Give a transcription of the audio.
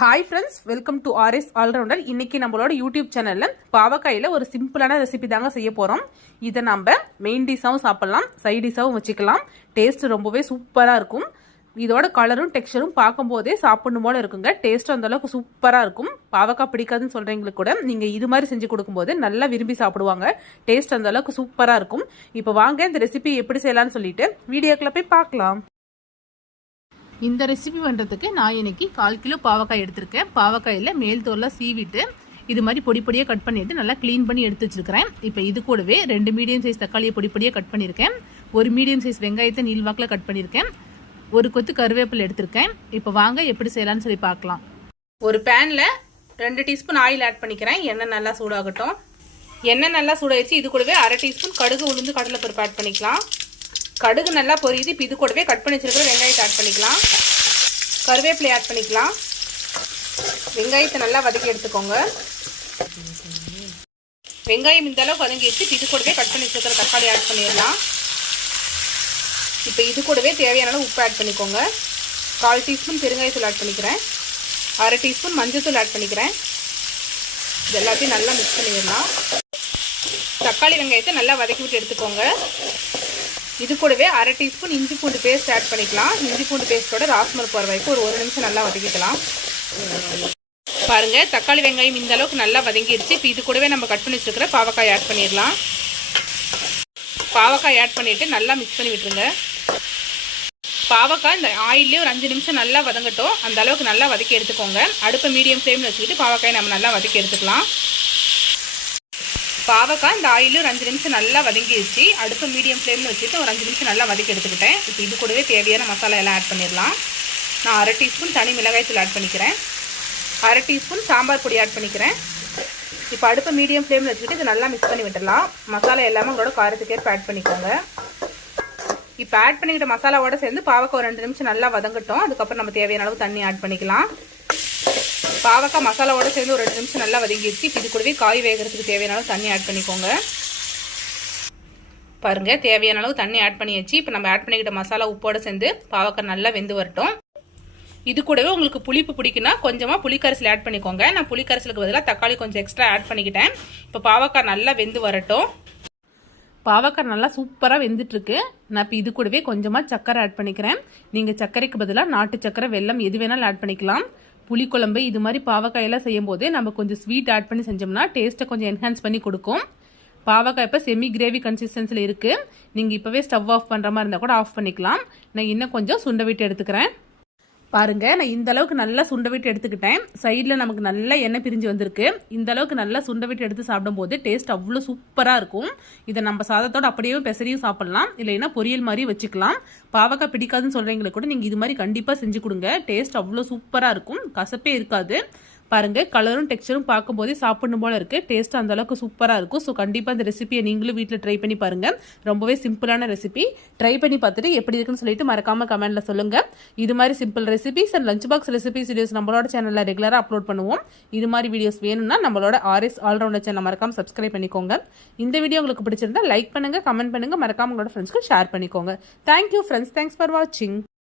Hi friends, welcome to RS all rounder. இன்னைக்கு நம்மளோட YouTube சேனல்ல பாவக்காயில் ஒரு சிம்பிளான ரெசிபி தாங்க செய்ய போறோம். இதை நம்ம மெயின் டிஷ்ஷாவும் சாப்பிடலாம், சைட் டிஷ்ஷாவும் வச்சுக்கலாம். டேஸ்ட் ரொம்பவே சூப்பராக இருக்கும். இதோட கலரும் டெக்ஸ்சரும் பார்க்கும்போதே சாப்பிடணும் போல இருக்குங்க. டேஸ்ட்டும் அந்த அளவுக்கு சூப்பராக இருக்கும். பாவக்காய் பிடிக்காதுன்னு சொல்றவங்களுக்கு கூட நீங்க இது மாதிரி செஞ்சு கொடுக்கும்போது நல்லா விரும்பி சாப்பிடுவாங்க. டேஸ்ட் அந்த அளவுக்கு சூப்பராக இருக்கும். இப்போ வாங்க இந்த ரெசிபி எப்படி செய்யலாம்னு சொல்லிட்டு வீடியோக்குள்ள போய் பார்க்கலாம். இந்த ரெசிபி பண்ணுறதுக்கு நான் இன்னைக்கு 1/4 கிலோ பாவக்காய் எடுத்திருக்கேன். பாவக்காயில் மேல் தோல்லாம் சீவிட்டு இது மாதிரி பொடி பொடியாக கட் பண்ணிட்டு நல்லா க்ளீன் பண்ணி எடுத்து வச்சிருக்கிறேன். இப்போ இது கூடவே 2 மீடியம் சைஸ் தக்காளியை பொடி பொடியாக கட் பண்ணியிருக்கேன். ஒரு மீடியம் சைஸ் வெங்காயத்தை நீள்வாக்கில் கட் பண்ணியிருக்கேன். ஒரு கொத்து கருவேப்பிலை எடுத்திருக்கேன். இப்போ வாங்க எப்படி செய்யலாம்னு சொல்லி பார்க்கலாம். ஒரு பேனில் 2 டீஸ்பூன் ஆயில் ஆட் பண்ணிக்கிறேன். எண்ணெய் நல்லா சூடாகட்டும். எண்ணெய் நல்லா சூடாயிடுச்சு. இது கூடவே 1/2 டீஸ்பூன் கடுகு உளுந்து கடலைப்பருப்பு ஆட் பண்ணிக்கலாம். கடுகு நல்லா பொரியுது. இப்போ இது கூடவே கட் பண்ணி வச்சிருக்கிற வெங்காயத்தை ஆட் பண்ணிக்கலாம். கருவேப்பிலை ஆட் பண்ணிக்கலாம். வெங்காயத்தை நல்லா வதக்கி எடுத்துக்கோங்க. வெங்காயம் இந்த அளவுக்கு வதங்கிடுச்சு. இது கூடவே கட் பண்ணி வச்சிருக்கிற தக்காளி ஆட் பண்ணிடலாம். இப்போ இது கூடவே தேவையான அளவு உப்பு ஆட் பண்ணிக்கோங்க. 1/4 டீஸ்பூன் பெருங்காயத்தூள் ஆட் பண்ணிக்கிறேன். 1/2 டீஸ்பூன் மஞ்சள்தூள் ஆட் பண்ணிக்கிறேன். இது எல்லாத்தையும் நல்லா மிக்ஸ் பண்ணிடலாம். தக்காளி வெங்காயத்தை நல்லா வதக்கி விட்டு எடுத்துக்கோங்க. இது கூடவே 1/2 டீஸ்பூன் இஞ்சி பூண்டு பேஸ்ட் ஆட் பண்ணிக்கலாம். இஞ்சி பூண்டு பேஸ்ட்டோட ராஸ்மல் போகிற வரைக்கும் ஒரு 1 நிமிஷம் நல்லா வதக்கிக்கலாம். பாருங்க, தக்காளி வெங்காயம் இந்த அளவுக்கு நல்லா வதங்கிடுச்சு. இப்போ இது கூடவே நம்ம கட் பண்ணி வச்சுருக்கிற பாவக்காய் ஆட் பண்ணிடலாம். பாவக்காய் ஆட் பண்ணிட்டு நல்லா மிக்ஸ் பண்ணி விட்டுருங்க. பாவக்காய் இந்த ஆயிலே ஒரு 5 நிமிஷம் நல்லா வதங்கட்டும். அந்த அளவுக்கு நல்லா வதக்கி எடுத்துக்கோங்க. அடுப்பை மீடியம் ஃப்ளேமில் வச்சுக்கிட்டு பாவக்காய் நம்ம நல்லா வதக்கி எடுத்துக்கலாம். பாவக்காய் இந்த ஆயிலும் ஒரு 5 நிமிஷம் நல்லா வதங்கிடுச்சு. அடுப்பு மீடியம் ஃப்ளேமில் வச்சுட்டு ஒரு 5 நிமிஷம் நல்லா வதக்கி எடுத்துக்கிட்டேன். இப்போ இது கூடவே தேவையான மசாலா எல்லாம் ஆட் பண்ணிடலாம். நான் 1/2 டீஸ்பூன் தனி மிளகாய்த்தூள் ஆட் பண்ணிக்கிறேன். 1/2 டீஸ்பூன் சாம்பார் பொடி ஆட் பண்ணிக்கிறேன். இப்போ அடுப்பு மீடியம் ஃப்ளேமில் வச்சுக்கிட்டு இதை நல்லா மிக்ஸ் பண்ணி விட்டுடலாம். மசாலா எல்லாமே உங்களோட காரத்துக்கேற்ப ஆட் பண்ணிக்கோங்க. இப்போ ஆட் பண்ணிக்கிட்ட மசாலாவோட சேர்ந்து பாவக்காய் ஒரு 2 நிமிஷம் நல்லா வதங்கட்டும். அதுக்கப்புறம் நம்ம தேவையான அளவு தண்ணி ஆட் பண்ணிக்கலாம். பாவக்காய் மசாலாவோட சேர்ந்து ஒரு 2 நிமிஷம் நல்லா வதங்கிடுச்சு. இது கூடவே காய் வேகிறதுக்கு தேவையான அளவு தண்ணி ஆட் பண்ணிக்கோங்க. பாருங்க, தேவையான அளவு தண்ணி ஆட் பண்ணியாச்சு. இப்போ நம்ம ஆட் பண்ணிக்கிட்ட மசாலா உப்போட சேர்ந்து பாவக்காய் நல்லா வெந்து வரட்டும். இது கூடவே உங்களுக்கு புளிப்பு பிடிக்குன்னா கொஞ்சமாக புளிக்கரைசல் ஆட் பண்ணிக்கோங்க. நான் புளிக்கரைசலுக்கு பதிலாக தக்காளி கொஞ்சம் எக்ஸ்ட்ரா ஆட் பண்ணிக்கிட்டேன். இப்போ பாவக்காய் நல்லா வெந்து வரட்டும். பாவக்காய் நல்லா சூப்பராக வெந்துட்டுருக்கு. நான் இப்போ இது கூடவே கொஞ்சமாக சக்கரை ஆட் பண்ணிக்கிறேன். நீங்கள் சர்க்கரைக்கு பதிலாக நாட்டு சக்கரை, வெல்லம் எது வேணாலும் ஆட் பண்ணிக்கலாம். புளிக்குழம்பு இது மாதிரி பாவக்காயெல்லாம் செய்யும் போது நம்ம கொஞ்சம் ஸ்வீட் ஆட் பண்ணி செஞ்சோம்னா டேஸ்ட்டை கொஞ்சம் என்ஹான்ஸ் பண்ணி கொடுக்கும். பாவக்காய் இப்போ செமி கிரேவி கன்சிஸ்டன்சியில் இருக்குது. நீங்கள் இப்போவே ஸ்டவ் ஆஃப் பண்ணுற மாதிரி இருந்தால் கூட ஆஃப் பண்ணிக்கலாம். நான் இன்னும் கொஞ்சம் சுண்ட விட்டு எடுத்துக்கிறேன். பாருங்க, நான் இந்த அளவுக்கு நல்லா சுண்ட விட்டு எடுத்துக்கிட்டேன். சைடில் நமக்கு நல்லா எண்ணெய் பிரிஞ்சு வந்திருக்கு. இந்த அளவுக்கு நல்லா சுண்ட விட்டு எடுத்து சாப்பிடும்போது டேஸ்ட் அவ்வளோ சூப்பராக இருக்கும். இதை நம்ம சாதத்தோட அப்படியே பெசரியும் சாப்பிடலாம், இல்லைன்னா பொரியல் மாதிரி வச்சுக்கலாம். பாவக்காய் பிடிக்காதுன்னு சொல்கிறவங்களுக்கு கூட நீங்கள் இது மாதிரி கண்டிப்பாக செஞ்சு கொடுங்க. டேஸ்ட் அவ்வளோ சூப்பராக இருக்கும், கசப்பே இருக்காது. பாருங்க, கலரும் டெக்ஸ்சரும் பார்க்கும்போதே சாப்பிடணும் போல இருக்கு. டேஸ்ட் அந்த அளவுக்கு சூப்பராக இருக்கும். ஸோ கண்டிப்பாக இந்த ரெசிபியை நீங்களும் வீட்டில் ட்ரை பண்ணி பாருங்க. ரொம்பவே சிம்பிளான ரெசிபி. ட்ரை பண்ணி பார்த்துட்டு எப்படி இருக்குன்னு சொல்லிட்டு மறக்காம கமெண்ட்ல சொல்லுங்க. இது மாதிரி simple recipes and lunch box recipes videos நம்மளோட சேனலில் ரெகுலராக அப்லோட் பண்ணுவோம். இது மாதிரி வீடியோஸ் வேணும்னா நம்மளோட ஆர்எஸ் ஆல்ரவுண்டர் சேனல் மறக்காம சப்ஸ்கிரைப் பண்ணிக்கோங்க. இந்த வீடியோ உங்களுக்கு பிடிச்சிருந்தா லைக் பண்ணுங்க, கமெண்ட் பண்ணுங்க, மறக்காம உங்களோட ஃப்ரெண்ட்ஸ்க்கு ஷேர் பண்ணிக்கோங்க. தேங்க்யூ ஃப்ரெண்ட்ஸ், தேங்க்ஸ் ஃபார் வாட்சிங்.